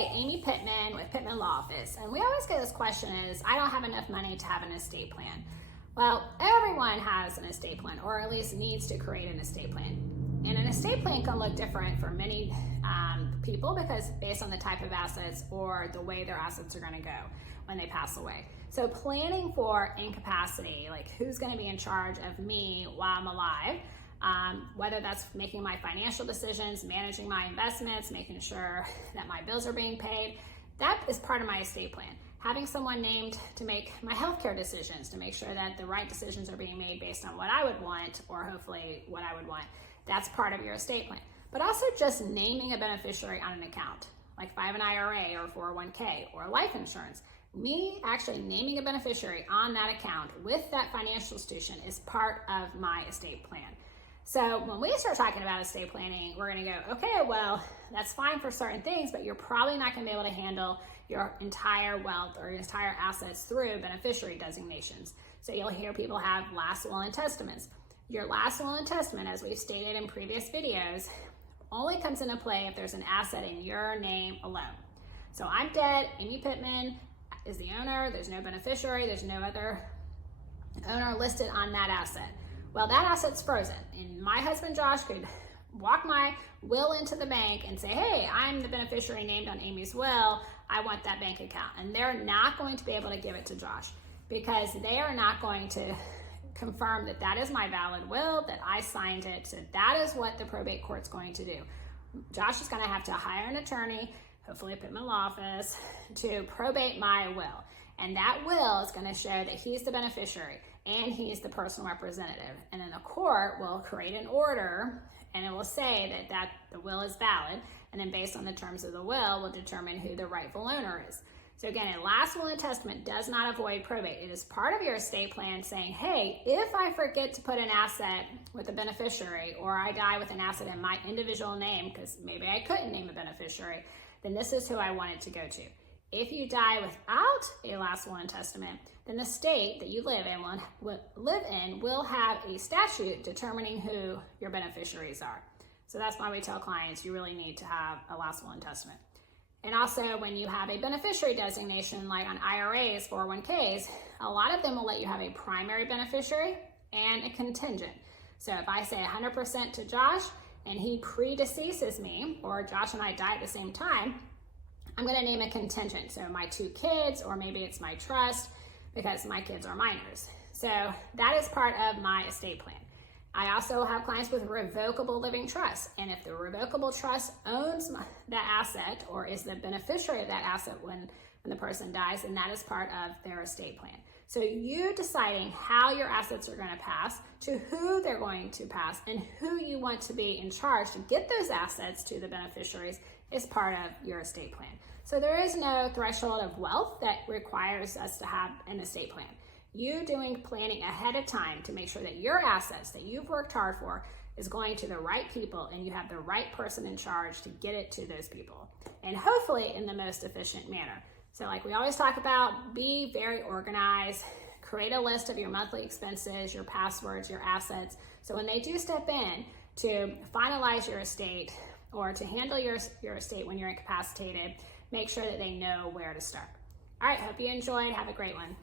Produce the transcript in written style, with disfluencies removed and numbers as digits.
Hey, Amy Pittman with Pittman Law Office. And we always get this question is, I don't have enough money to have an estate plan. Well, everyone has an estate plan, or at least needs to create an estate plan. And an estate plan can look different for many people because based on the type of assets or the way their assets are going to go when they pass away. So planning for incapacity, like who's going to be in charge of me while I'm alive, whether that's making my financial decisions, managing my investments, making sure that my bills are being paid, that is part of my estate plan. Having someone named to make my healthcare decisions, to make sure that the right decisions are being made based on what I would want, or hopefully what I would want, that's part of your estate plan. But also just naming a beneficiary on an account, like an IRA or 401k or life insurance. Me actually naming a beneficiary on that account with that financial institution is part of my estate plan. So when we start talking about estate planning, we're going to go, okay, well, that's fine for certain things, but you're probably not going to be able to handle your entire wealth or your entire assets through beneficiary designations. So you'll hear people have last will and testaments. Your last will and testament, as we've stated in previous videos, only comes into play if there's an asset in your name alone. So I'm dead, Amy Pittman is the owner, there's no beneficiary, there's no other owner listed on that asset. Well, that asset's frozen, and my husband Josh could walk my will into the bank and say, hey, I'm the beneficiary named on Amy's will, I want that bank account. And they're not going to be able to give it to Josh because they are not going to confirm that that is my valid will, that I signed it, so that is what the probate court's going to do. Josh is going to have to hire an attorney, hopefully a Pittman Law Office, to probate my will. And that will is going to show that he's the beneficiary and he's the personal representative. And then the court will create an order and it will say that the will is valid. And then based on the terms of the will, we'll determine who the rightful owner is. So again, a last will and testament does not avoid probate. It is part of your estate plan saying, hey, if I forget to put an asset with a beneficiary, or I die with an asset in my individual name, because maybe I couldn't name a beneficiary, then this is who I want it to go to. If you die without a last will and testament, then the state that you live in will have a statute determining who your beneficiaries are. So that's why we tell clients you really need to have a last will and testament. And also when you have a beneficiary designation, like on IRAs, 401ks, a lot of them will let you have a primary beneficiary and a contingent. So if I say 100% to Josh and he predeceases me, or Josh and I die at the same time, I'm going to name a contingent. So my 2 kids, or maybe it's my trust because my kids are minors. So that is part of my estate plan. I also have clients with revocable living trust. And if the revocable trust owns that asset or is the beneficiary of that asset when the person dies, then that is part of their estate plan. So you deciding how your assets are going to pass, to who they're going to pass, and who you want to be in charge to get those assets to the beneficiaries is part of your estate plan. So there is no threshold of wealth that requires us to have an estate plan. You doing planning ahead of time to make sure that your assets that you've worked hard for is going to the right people and you have the right person in charge to get it to those people, and hopefully in the most efficient manner. So like we always talk about, be very organized, create a list of your monthly expenses, your passwords, your assets. So when they do step in to finalize your estate or to handle your estate when you're incapacitated, make sure that they know where to start. All right, hope you enjoyed. Have a great one.